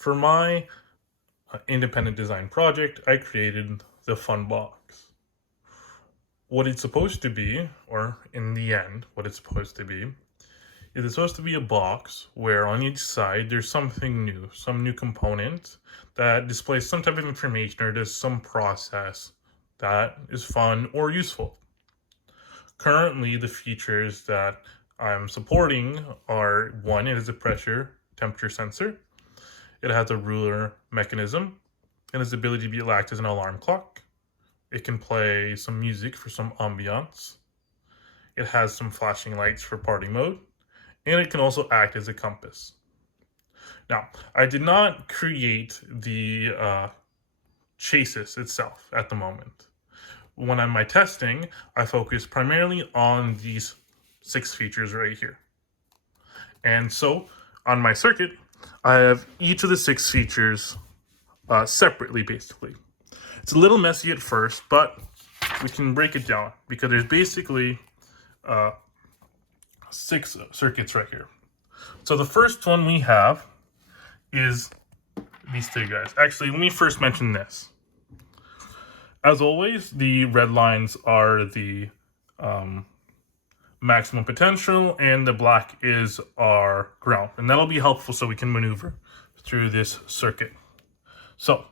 For my independent design project, I created the fun box. What it's supposed to be, or in the end, what it's supposed to be, is it's supposed to be a box where on each side there's something new, some new component that displays some type of information or does some process that is fun or useful. Currently, the features that I'm supporting are one, it is a pressure temperature sensor. It has a ruler mechanism and its ability to act as an alarm clock. It can play some music for some ambiance. It has some flashing lights for party mode, and it can also act as a compass. Now, I did not create the chassis itself at the moment. When I'm my testing, I focus primarily on these 6 features right here. And so on my circuit, I have each of the 6 features separately, basically. It's a little messy at first, but we can break it down because there's basically 6 circuits right here. So the first one we have is these 3 guys. Actually, let me first mention this. As always, the red lines are the maximum potential, and the black is our ground. And that'll be helpful so we can maneuver through this circuit. So,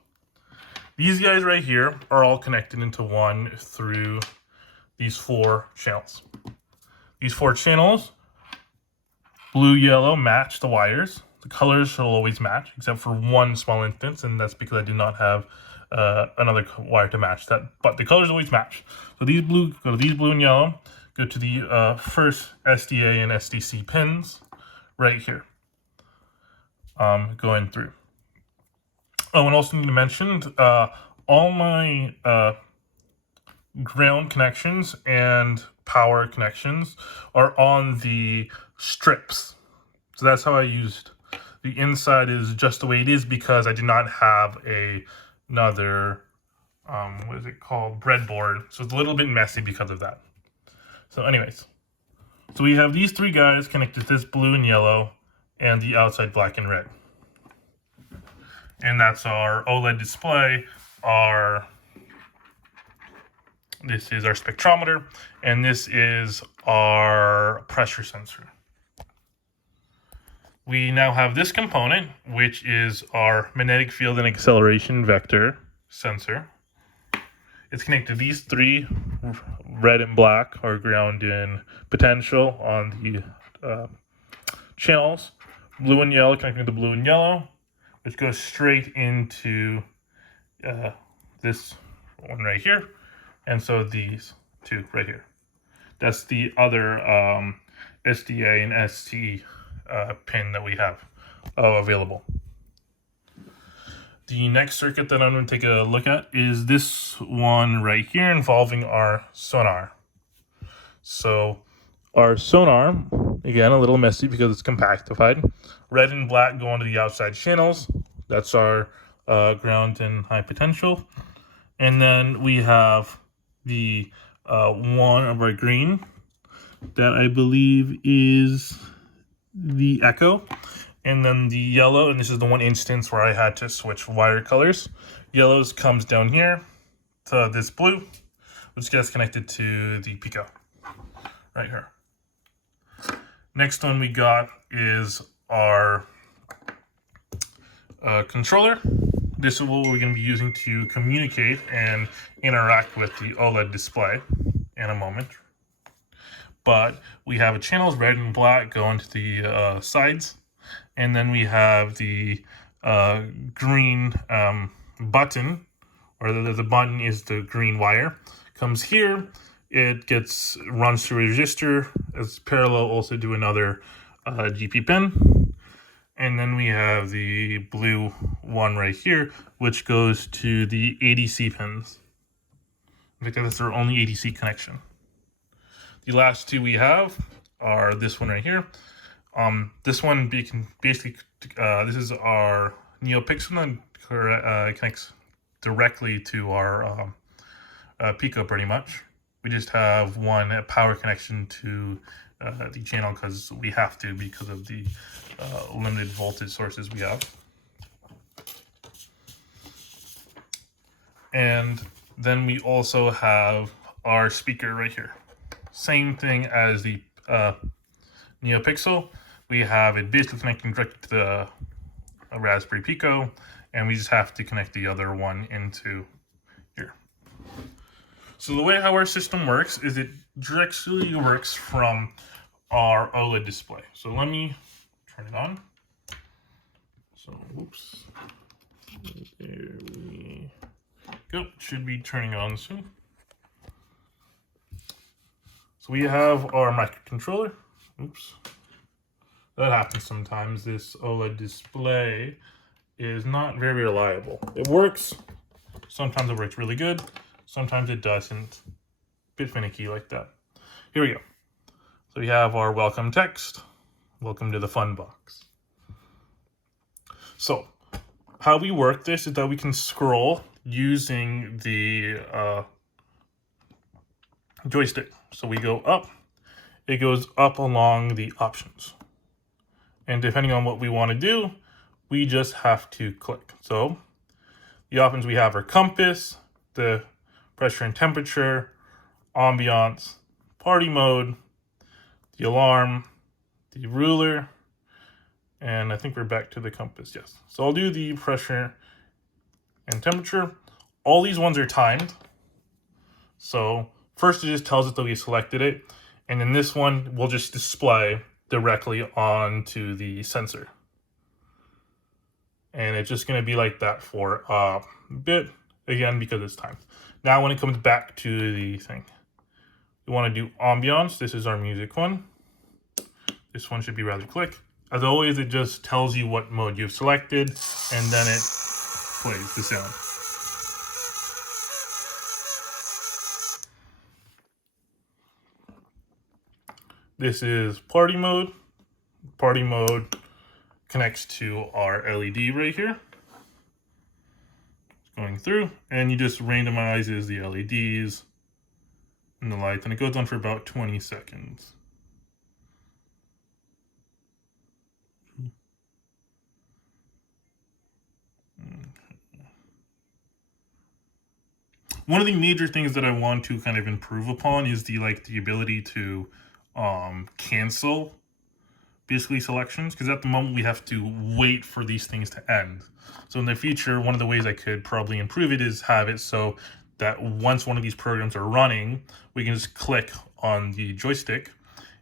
these guys right here are all connected into one through these 4 channels. These 4 channels, blue, yellow, match the wires. The colors shall always match, except for one small instance, and that's because I did not have another wire to match that, but the colors always match. So these blue go to these blue and yellow, go to the first SDA and SDC pins right here, going through. Oh, and also need to mention, all my ground connections and power connections are on the strips. So that's how I used. The inside is just the way it is because I did not have another, what is it called, breadboard. So it's a little bit messy because of that. So anyways, so we have these 3 guys connected to this blue and yellow and the outside black and red. And that's our OLED display, this is our spectrometer, and this is our pressure sensor. We now have this component, which is our magnetic field and acceleration vector sensor. It's connected to these 3, red and black, or ground and potential on the channels. Blue and yellow connecting to blue and yellow, which goes straight into this one right here. And so these 2 right here. That's the other SDA and ST pin that we have available. The next circuit that I'm going to take a look at is this one right here involving our sonar. So our sonar, again, a little messy because it's compactified. Red and black go onto the outside channels. That's our ground and high potential. And then we have the one of our green that I believe is the echo, and then the yellow, and this is the one instance where I had to switch wire colors. Yellows comes down here to this blue, which gets connected to the Pico right here. Next one we got is our controller. This is what we're going to be using to communicate and interact with the OLED display in a moment. But we have channels red and black going to the sides, and then we have the green button, or the button is the green wire. Comes here, it runs through a resistor as parallel also to another GP pin. And then we have the blue one right here, which goes to the ADC pins, because that's our only ADC connection. The last 2 we have are this one right here. This one basically, this is our NeoPixel that connects directly to our Pico pretty much. We just have one power connection to the channel because we have to, because of the limited voltage sources we have. And then we also have our speaker right here. Same thing as the NeoPixel. We have it basically connecting directly to the Raspberry Pico, and we just have to connect the other one into here. So the way how our system works is it directly works from our OLED display. So let me turn it on. So, whoops. There we go. Should be turning on soon. So we have our microcontroller. Oops. That happens sometimes. This OLED display is not very reliable. It works. Sometimes it works really good. Sometimes it doesn't. Bit finicky like that. Here we go. So we have our welcome text. Welcome to the fun box. So how we work this is that we can scroll using the joystick. So we go up. It goes up along the options. And depending on what we want to do, we just have to click. So the options we have are compass, the pressure and temperature, ambiance, party mode, the alarm, the ruler, and I think we're back to the compass, yes. So I'll do the pressure and temperature. All these ones are timed. So first it just tells us that we selected it, and then this one will just display directly onto the sensor. And it's just going to be like that for a bit, again, because it's timed. Now when it comes back to the thing, we want to do ambiance. This is our music one. This one should be rather quick. As always, it just tells you what mode you've selected, and then it plays the sound. This is party mode. Party mode connects to our LED right here. It's going through, and you just randomizes the LEDs and the lights, and it goes on for about 20 seconds. One of the major things that I want to kind of improve upon is the ability to cancel basically selections, because at the moment we have to wait for these things to end. So in the future, one of the ways I could probably improve it is have it so that once one of these programs are running, we can just click on the joystick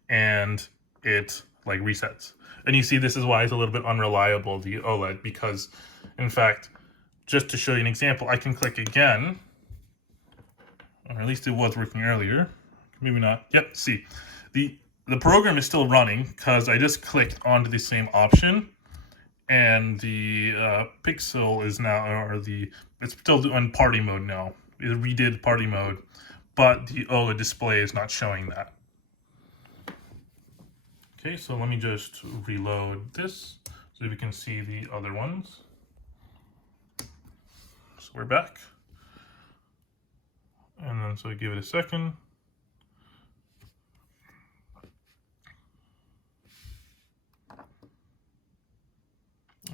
and it like resets. And you see, this is why it's a little bit unreliable, the OLED, because in fact, just to show you an example, I can click again, or at least it was working earlier. Maybe not. Yep, see. The program is still running because I just clicked onto the same option, and the pixel is now, it's still on party mode now. It redid party mode, but the OLED display is not showing that. Okay, so let me just reload this so we can see the other ones. So we're back. And then so give it a second.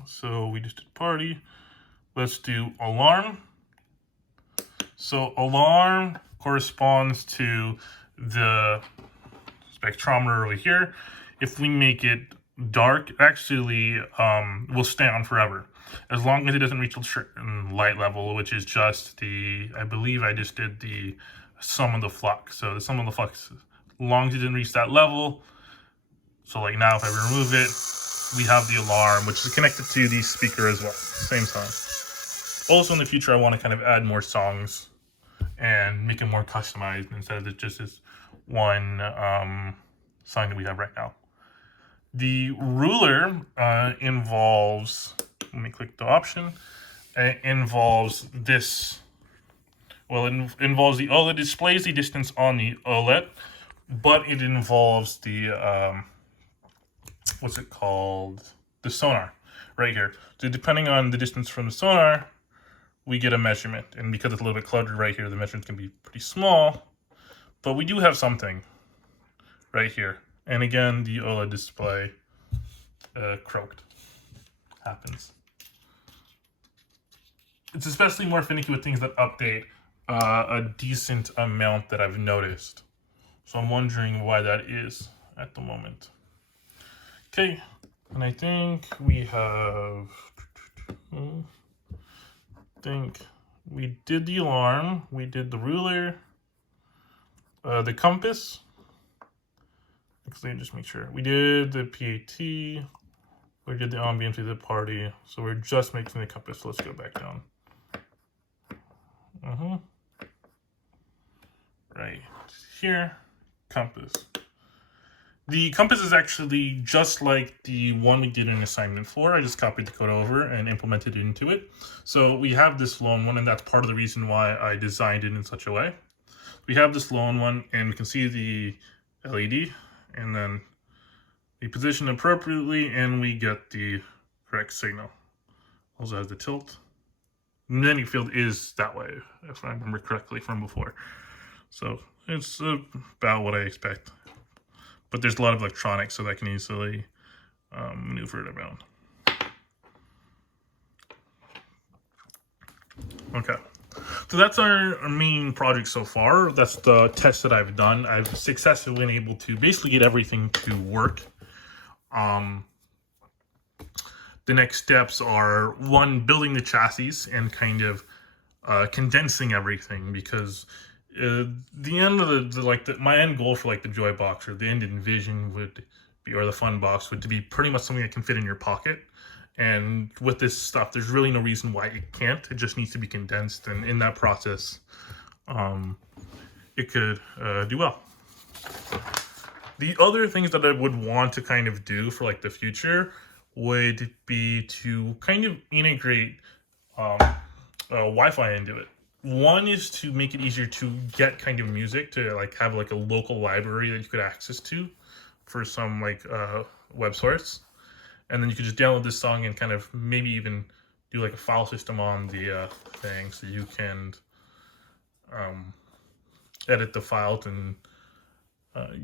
So we just did party. Let's do alarm. So alarm corresponds to the spectrometer over here. If we make it dark, it actually will stay on forever, as long as it doesn't reach a certain light level, which is just I believe I just did the sum of the flux. So the sum of the flux, as long as it didn't reach that level. So like now if I remove it, we have the alarm, which is connected to the speaker as well, same song. Also in the future, I want to kind of add more songs and make it more customized instead of just this one song that we have right now. The ruler involves, let me click the option, it involves this, well, it involves the OLED, displays the distance on the OLED, but it involves the, what's it called? The sonar right here. So depending on the distance from the sonar, we get a measurement. And because it's a little bit cluttered right here, the measurements can be pretty small, but we do have something right here. And again, the OLED display, croaked, happens. It's especially more finicky with things that update a decent amount that I've noticed. So I'm wondering why that is at the moment. Okay, and I think we have, I think we did the alarm, we did the ruler, the compass. Actually, just make sure. We did the PAT, we did the ambience of the party, so we're just making the compass. So let's go back down. Right here, compass. The compass is actually just like the one we did in assignment 4. I just copied the code over and implemented it into it. So we have this lone one, and that's part of the reason why I designed it in such a way. We have this lone one, and we can see the LED, and then we position appropriately, and we get the correct signal. Also has the tilt. Magnetic field is that way, if I remember correctly from before. So it's about what I expect. But there's a lot of electronics, so that can easily maneuver it around. Okay, so that's our main project so far. That's the test that I've done. I've successfully been able to basically get everything to work. The next steps are, one, building the chassis and kind of condensing everything, because the end of my end goal for like the Joy Box, or the end envision would be, or the Fun Box would, to be pretty much something that can fit in your pocket. And with this stuff, there's really no reason why it can't. It just needs to be condensed, and in that process, it could do well. The other things that I would want to kind of do for like the future would be to kind of integrate Wi-Fi into it. One is to make it easier to get kind of music, to like have like a local library that you could access to for some like web source, and then you could just download this song and kind of maybe even do like a file system on the thing, so you can edit the file and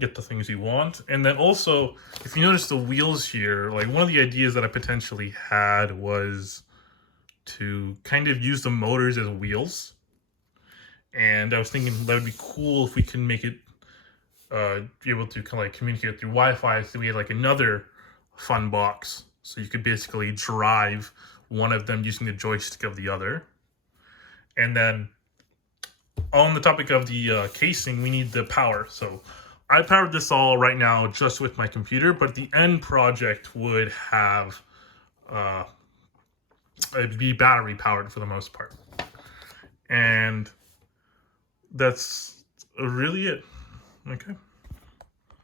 get the things you want. And then also, if you notice the wheels here, like one of the ideas that I potentially had was to kind of use the motors as wheels. And I was thinking that would be cool if we can make it be able to kind of like communicate through Wi-Fi, so we had like another Fun Box, so you could basically drive one of them using the joystick of the other. And then on the topic of the casing, we need the power. So I powered this all right now just with my computer, but the end project would have it'd be battery powered for the most part. And that's really it. Okay.